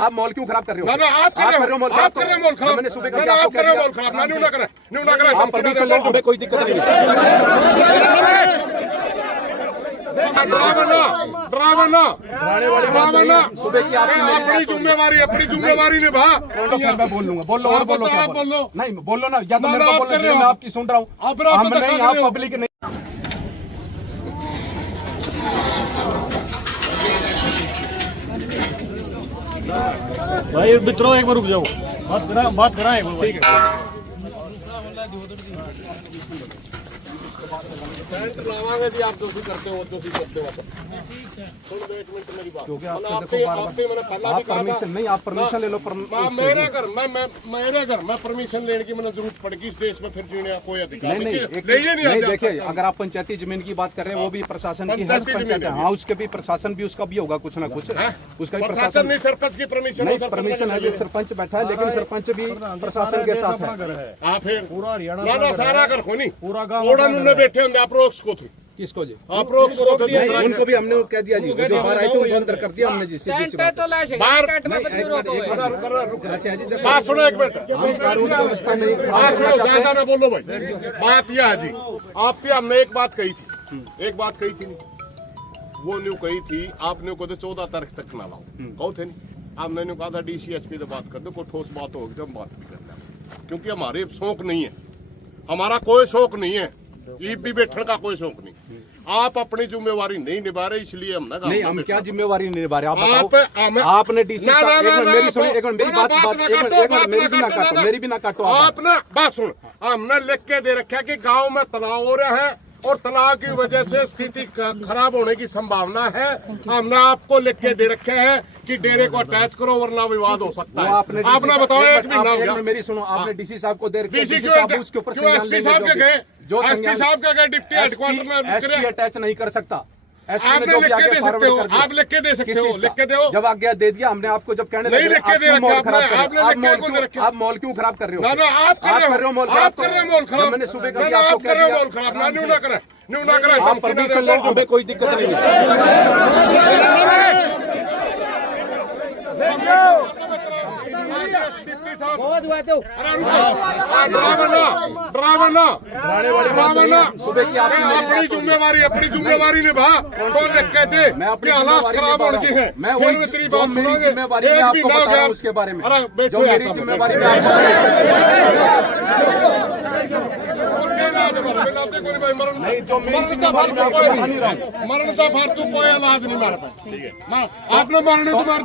आप मॉल क्यों खराब कर रहे हो? आप कर रहे हो मॉल खराब। मैंने सुबह कहा आप कर रहे हो मॉल खराब। ना न्यू ना करें आप परमिशन लो, हमें कोई दिक्कत नहीं है। ड्राइवर ना सुबह की अपनी जिम्मेवारी निभा। मैं बोल लूंगा, बोल लो और बोलो, क्या बोलो? नहीं बोलो ना, या तो मेरे को बोलो, मैं आपकी सुन रहा हूँ। हम नहीं, आप पब्लिक नहीं। भाई मित्रों एक बार रुक जाओ, बात करा एक बार। ठीक है, लावांगे जी, आप जो भी करते हो एक मिनट मेरी बात। क्योंकि आप परमिशन नहीं, आप परमिशन ले लो। मेरे घर मैं परमिशन लेने की मैंने जरूरत पड़ेगी इस देश में, फिर जीने का कोई अधिकार नहीं। देखिए, अगर आप पंचायती जमीन की बात कर रहे हैं, वो भी प्रशासन की है, पंचायत है। हाँ, उसके भी प्रशासन भी, उसका भी होगा कुछ ना कुछ, उसका भी प्रशासन नहीं। सरपंच की परमिशन नहीं, परमिशन है, जो सरपंच बैठा है, लेकिन सरपंच भी प्रशासन के साथ है। आप फिर पूरा हरियाणा सारा घर को नहीं, पूरा गाँव बैठे होंगे। आप रोक्स को थे, किसको जी? आप रोक्स को थे, उनको भी हमने कह दिया जी, जो बाहर आए थे उनको अंदर कर दिया हमने जी। सीधी सी बात। बात सुनो एक मिनट, हम कानून व्यवस्था नहीं, ज्यादा ना बोलो भाई। बात यह है जी, आपसे हमने एक बात कही थी, वो न्यू कही थी, आपने को 14 तारीख तक ना लाओ, कहो थे नहीं। आपने कहा था DCSP से बात कर दो, कोई ठोस बात होगी तो हम बात नहीं करना, क्योंकि हमारे शौक नहीं है, हमारा कोई शौक नहीं है, ईब भी बैठने का कोई शौक नहीं। आप अपनी जिम्मेवारी नहीं निभा रहे, इसलिए हम नहीं, हम क्या जिम्मेवारी नहीं निभा रहे? आप बताओ, आपने DC मेरी सुनिए, एक मिनट मेरी बात, मेरी भी ना काटो। आपने बात सुन, हमने लिख के दे रखा कि गाँव में तनाव हो रहा है और तनाव की वजह से स्थिति खराब होने की संभावना है। हमने आपको लिख के दे रखे हैं कि डेरे को अटैच करो वरना विवाद हो सकता है। आपने बताओ, एक महीना हो गया। मेरी सुनो, आपने DC साहब को दे रखे, DC साहब उसके ऊपर SP साहब के गए, जो SP साहब के गए डिप्टी हेडक्वार्टर में, SP अटैच नहीं कर सकता। आप लिख के दे सकते हो, आप लिख के दे सकते हो, लिख के दो। जब आज्ञा दे दिया हमने आपको, जब कहने नहीं लिख के दे मॉल रखा, खराब आपने लिख के आप मॉल क्यों खराब कर रहे हो? ना आप कर रहे हो मॉल खराब, मैंने सुबह कर दिया, आप कर रहे हो मॉल खराब। ना न्यू ना करें, आप परमिशन लो, हमें कोई दिक्कत नहीं है। सुबह की अपनी जिम्मेवारी निभा। कौन कहते मैं अपनी हालात खराब होने की है, मैं वही जिम्मेवारी मैं आपको बता रहा हूँ उसके बारे में, जो मेरी जिम्मेवारी में आपको नहीं, जो मेरी जिम्मेवारी में आपको बता नहीं रहा हूँ। मरण का फालतू कोई इलाज नहीं मार पाए। आपने मरने तो मार,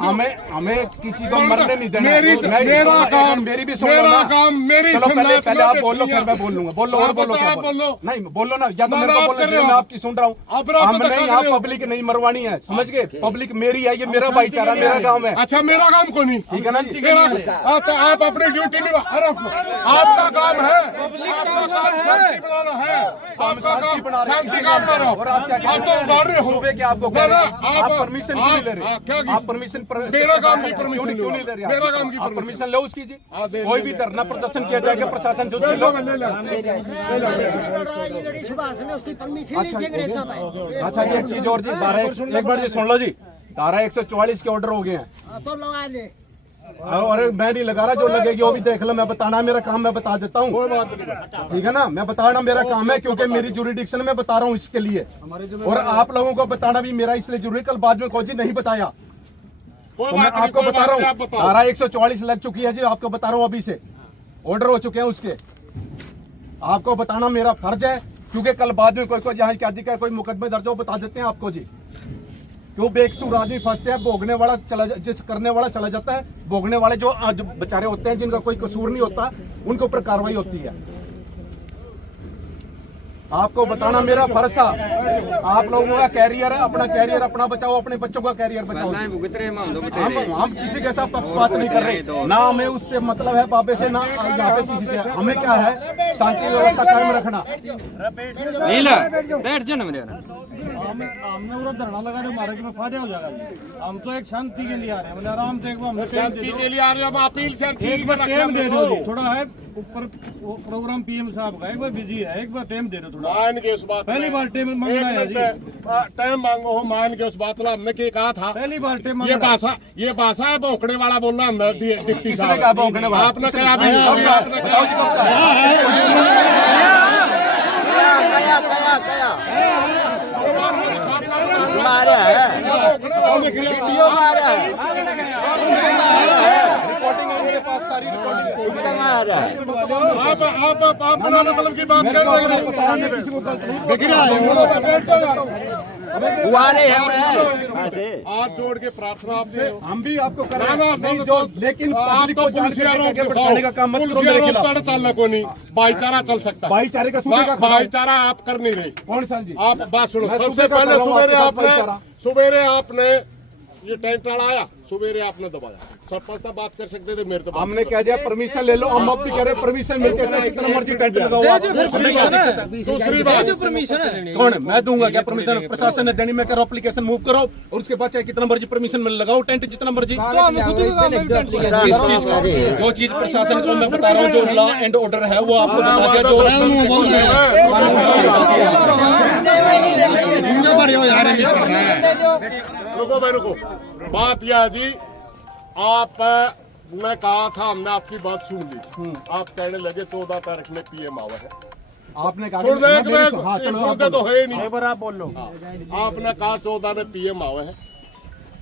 हमें किसी को मरने नहीं देना। मेरा काम, मेरी भी मेरा काम, मेरी पहले आप बोलो, फिर मैं बोल लूंगा। बोलो और बोलो, क्या बोलो? नहीं बोलो ना, या तो मेरे को बोलो, मैं आपकी सुन रहा हूँ। हम नहीं, आप पब्लिक नहीं मरवानी है, समझ गए? पब्लिक मेरी है, ये मेरा भाईचारा, मेरा गाँव है। अच्छा, मेरा काम को नहीं, ठीक है ना जी? आप अपनी ड्यूटी निभा। आपका काम है, शांति बनाना है, आपका काम शांति का बना रहा हो। और आप क्या आप तो मार रहे हो। सुबह के आपको आप परमिशन क्यों नहीं ले रहे? आप परमिशन, मेरा काम की परमिशन क्यों नहीं ले रहे? मेरा काम की परमिशन लो उसकी जी। कोई भी धरना प्रदर्शन किया जाएगा, प्रशासन जो उसकी लो। अच्छा जी, एक चीज और जी, एक बार जी सुन लो जी, धारा 144 के ऑर्डर हो गए हैं। और मैं नहीं लगा रहा, जो लगेगी वो भी देख लो। मैं बताना मेरा काम, मैं बता देता हूँ, ठीक है ना? मैं बताना मेरा काम है, क्योंकि मेरी जुरिडिक्शन में बता रहा हूँ इसके लिए, और आप लोगों को बताना भी मेरा इसलिए जरूरी। कल बाद में कोई नहीं बताया तो मैं आपको बता रहा हूँ, धारा 144 लग चुकी है जी, आपको बता रहा हूँ, अभी से ऑर्डर हो चुके हैं उसके। आपको बताना मेरा फर्ज है, क्योंकि कल बाद में कोई जहाँ क्या दिखा, कोई मुकदमे दर्ज हो, बता देते हैं आपको जी। क्यों बेकसूर आदमी फंसते हैं, भोगने वाला जिस करने वाला चला जाता है, भोगने वाले जो बेचारे होते हैं, जिनका कोई कसूर नहीं होता, उनके ऊपर कार्रवाई होती है। आपको बताना मेरा फर्ज था। आप लोगों का कैरियर है, अपना कैरियर अपना बचाओ, अपने बच्चों का कैरियर बचाओ। हम किसी के साथ पक्षपात नहीं कर रहे, ना हमें उससे मतलब है बाबे से, ना यहाँ पे किसी से। हमें क्या है, शांति व्यवस्था कायम रखना। बैठ जाओ ना मेरे हमने पूरा धरना लगा जो हमारे में फायदा हो जाएगा। हम तो एक शांति के लिए आ रहे हैं, बोले आराम से एक बार हमें शांति के लिए आ रहे हैं हम, अपील शांति एक बार टाइम दे दो जी, थोड़ा है ऊपर प्रोग्राम पीएम साहब का, एक बार बिजी है, एक बार टाइम दे दो थोड़ा। मान के उस बात पहली बार टाइम मांगना है जी, टाइम मांगो हो, मान के उस बात को हमने क्या कहा था। पहली बार टाइम ये भाषा है भौंकने वाला बोलना हमने डिप्टी किसने साहब कहा भौंकने वाला? आपने कहा अभी आपने बताओ जी कब कहा? मारा है वीडियो मारा है रिकॉर्डिंग है मेरे पास, सारी रिकॉर्डिंग मारा है आप बिना मतलब की बात कर रहे हैं। पता नहीं किसी को गलत नहीं हुआ रहे हैं हाथ जोड़ के प्रार्थना आपसे, हम भी आपको कर ना, रहे हैं, नहीं जो, लेकिन पब्लिक को आगे बढ़ाने का काम मत करो मेरे खिलाफ। चलना को नहीं, भाईचारा चल सकता है। भाईचारे का सूबे का भाईचारा आप कर नहीं रहे। कौन सा जी? आप बात सुनो, मैं सबसे सूबे का पहले कर रहा हूं, सुबेरे आपने ये टेंट वाला आया, सुबेरे आपने दबाया। सरपंच तक बात कर सकते थे, मेरे तो बात हमने कह दिया परमिशन ले लो, हम अब भी कह रहे परमिशन मिलके चाहे कितना मर्जी टेंट लगाओ आप। दूसरी बात कौन है? मैं दूंगा क्या परमिशन? प्रशासन ने देनी, मैं करो एप्लीकेशन मूव करो और उसके बाद चाहे कितना मर्जी परमिशन मिल लगाओ टेंट जितना मर्जी। इस चीज का जो चीज प्रशासन को मैं बता रहा हूँ, जो लॉ एंड ऑर्डर है वो आपको बता दिया। रुको भाई रुको, बात यह है जी, आप मैं कहा था, हमने आपकी बात सुन ली। आप कहने लगे 14 तारीख में पीएम आवा है। आपने कहा सुन हाँ, चलो आप सुनते तो बोलो। है ही नहीं। एक बार आप बोल लो। आपने कहा 14 में पीएम आवे है,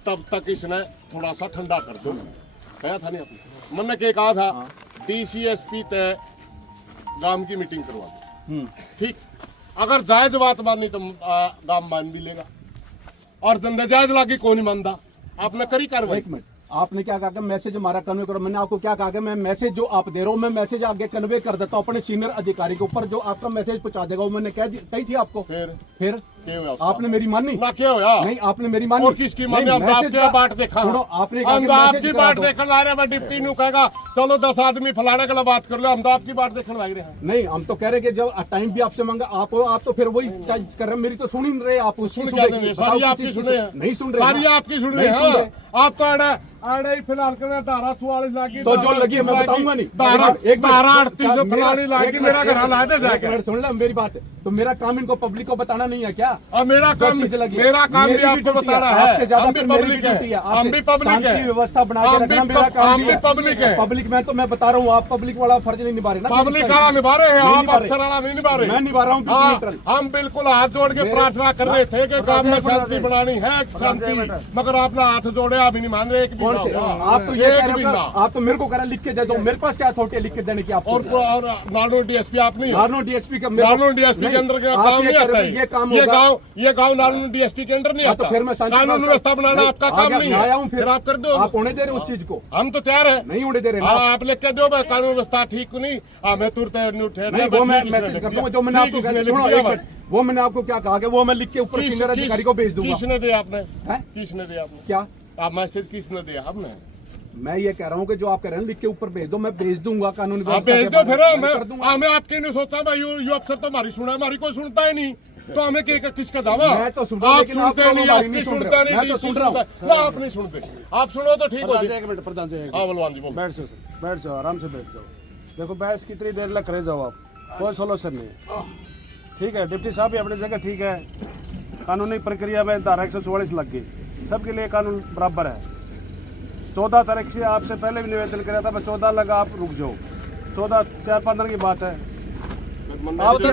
तब तक इसने थोड़ा सा ठंडा कर दो, कहा था नहीं आपने? मैंने क्या कहा था, डीसीएसपी तय गांव की मीटिंग करवा दो, ठीक। अगर जायज बात माननी तो गांव मान भी लेगा, और धंधा जायज लागी कौन नहीं मानता। आपने करी कार्रवाई। एक मिनट, आपने क्या कहा कि मैसेज हमारा कन्वे करो? मैंने आपको क्या कहा कि मैं मैसेज जो आप दे रहा हूँ, मैं मैसेज आगे कन्वे कर देता हूँ अपने सीनियर अधिकारी के ऊपर, जो आपका मैसेज पहुंचा देगा। वो मैंने कही थी आपको। फिर क्या हुआ? आपने मेरी मानी ना क्या होया? नहीं, आपने मेरी मानी। और किसकी मानी? नहीं, हम मैसेज आपके का- बाट देखा, सुनो, आपने हम तो मैसेज आपकी करा बाट दो। देखने ला रहे हैं। डिप्टी नु कहेगा चलो 10 आदमी फलाने के लिए बात कर लो, हम तो आपकी बाट देखने लग रहे हैं। नहीं, हम तो कह रहे कि जब टाइम भी आपसे मांगा, आप तो फिर वही चार्ज कर रहे हैं। मेरी तो सुन ही नहीं रहे आप। उसकी सुन क्या सुबह की देंगे? बताओ सारी किस आपकी चीज़ की सुने हैं। नहीं सुन रहे। सारी हाँ। आपकी सुन नहीं रहे सुन हैं। रहे। आप तो आड़े ही फिलहाल कर धारा 44 लागी, तो जो लगी है मैं बताऊंगा नहीं। धारा एक मिनट, धारा 38 फलानी लागी, एक मेरा मिनट, घर ला दे एक जाके। मिनट सुन लो मेरी बात। तो मेरा काम इनको पब्लिक को बताना नहीं है क्या? और मेरा काम चीज़ लगी है। मेरा काम भी मेरी आपको ड्यूटी बताना आपसे है। ज्यादा हम भी फिर मेरी पब्लिक ड्यूटी है, हम भी पब्लिक शांति है, व्यवस्था बना के हम रखना भी मेरा काम हम भी है। पब्लिक है। पब्लिक में तो मैं बता रहा हूँ, आप पब्लिक वाला फर्ज नहीं निभा रहे ना। पब्लिक वाला निभा रहे हैं, नहीं आप निभा रहे। अफसर वाला नहीं निभा रहे। मैं निभा रहा हूँ बिल्कुल हाँ, न्यूट्रल। हम बिल्कुल हाथ जोड़ के प्रार्थना कर रहे थे कि काम में शांति बनानी है, शांति, मगर आपने हाथ जोड़े, आप ही नहीं मान रहे। एक भी कौन ना से? होगा। आप तो ये कह एक भी रहे ना। हो, आप तो मेरे को कह रहे लिख के दे दो। मेरे पास क्या अथॉरिटी है लिख के देने की? आपको और नानो डीएसपी आप नहीं हो? नानो डीएसपी का नानो डीएसपी के अंदर का काम नहीं आता है। ये काम ये गांव नानो डीएसपी के अंदर नहीं तो आता। फिर मैं शांति कानून व्यवस्था बनाना आपका काम नहीं आया है। हूँ। फिर आप कर दो, आप होने दे रहे उस चीज को? हम तो तैयार है। नहीं होने दे रहे हाँ, ना। आप लिख के दो भाई, कानून व्यवस्था ठीक नहीं। मैं तुरंत नहीं, वो मैं मैसेज कर दूंगा। जो मैंने आपको कहा, सुनो एक मिनट, वो मैंने आपको क्या कहा कि वो मैं लिख के ऊपर सीनियर अधिकारी को भेज दूंगा। किसने दिया आपने? हैं? किसने दिया आपने? क्या आप मैसेज किसने दिया? हमने। मैं ये कह रहा हूँ कि जो आप कह रहे हैं लिख के ऊपर भेज दो, मैं भेज दूंगा। कानून आप व्यवस्था भेज के दो बारे फिर। में मैं कर दूंगा। हमें आपके नहीं सोचा भाई, यू अफसर तो हमारी सुना है, हमारी कोई सुनता ही नहीं, तो हमें किसका दावा? मैं तो सुन रहा हूं, आप लेकिन आप सुनते लोग नहीं, हमारी आपकी नहीं सुन सुनते रहे। नहीं, मैं तो सुन रहा हूं। ना आप नहीं सुनते। आप सुनो तो ठीक हो प्रधान जी जाए। एक मिनट, प्रधान जी एक हाँ बलवान जी बोलो। बैठ जाओ सर, बैठ जाओ, आराम से बैठ जाओ। देखो बहस कितनी देर लग करे जाओ, आप कोई सोल्यूशन नहीं। ठीक है, डिप्टी साहब भी अपनी जगह ठीक है, कानूनी प्रक्रिया में धारा 144 लग गई, सबके लिए कानून बराबर है। 14 तारीख से आपसे पहले भी निवेदन किया था, मैं 14 लगा, आप रुक जाओ। 14 4-5 दिन की बात है। आप तो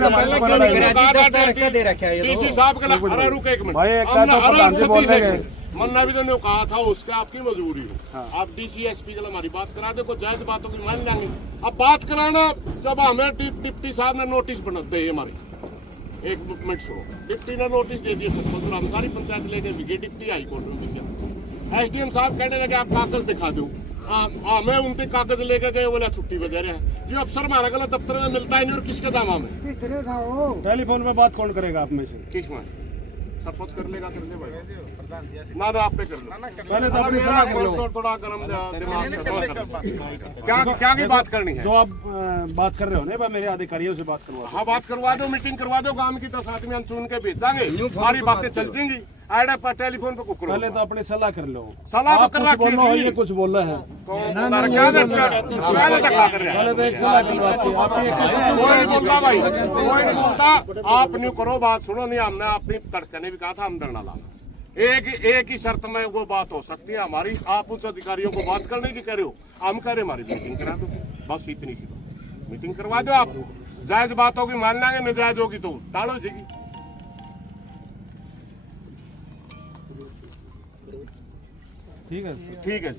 डीसी साहब के लिए, अरे रुक एक मिनट भाई, एक हमने- तो प्रधान जी अरे बोल रहे सतीश हैं। मन्ना भी तो कहा था, उसका आपकी मजबूरी हो। आप डीसीएसपी के लिए हमारी बात करा दो, कोई जायज बातों की मान लेंगे। अब बात कराना, जब हमें डिप्टी साहब ने नोटिस बना दे हमारे, एक मिनट सुनो, डिप्टी ने नोटिस दे दिया सरपंच, हम सारी पंचायत लेके भी गए, डिप्टी हाई कोर्ट में भी गया। एसडीएम साहब कहने लगे आप कागज दिखा दो। हमें उनके कागज लेके गए, बोला छुट्टी बजा रहे हैं जो अफसर हमारा गलत दफ्तर में मिलता है नहीं, और किसके दाम में टेलीफोन में बात कौन करेगा आप में से? किस में सरपंच कर लेगा कर ले भाई ना आप पे कर लो पहले तो अपनी सलाह कर लो। थोड़ा गरम दिमाग से थोड़ा कर। क्या की बात करनी है? जो आप बात कर रहे हो ना, मेरे अधिकारियों से बात करवा। हाँ बात करवा दो, मीटिंग करवा दो, गांव की 10 आदमी हम चुन के भेजांगे, सारी बातें चल जाएंगी। आड़ा पर टेलीफोन पे कुकड़ो। पहले तो अपनी सलाह कर लो। सलाह तो आप कर कुछ रखी बोलो, थी। ये कुछ बोल रहे हैं। पहले तो एक सलाह करवाती है। आप ये कैसे कोई नहीं बोलता भाई, कोई नहीं बोलता। आप नहीं करो बात, सुनो नहीं, हमने अपनी तड़के ने भी कहा था हम धरना लाना। एक ही शर्त में वो बात हो सकती है हमारी। आप उच्च अधिकारियों को बात करने की कह रहे हो, हम कह रहे हमारी मीटिंग करा दो, बस इतनी सी बात। मीटिंग करवा दो आप, जायज बात होगी मान लेंगे, नाजायज होगी तो टालो जी। ठीक है। ठीक है।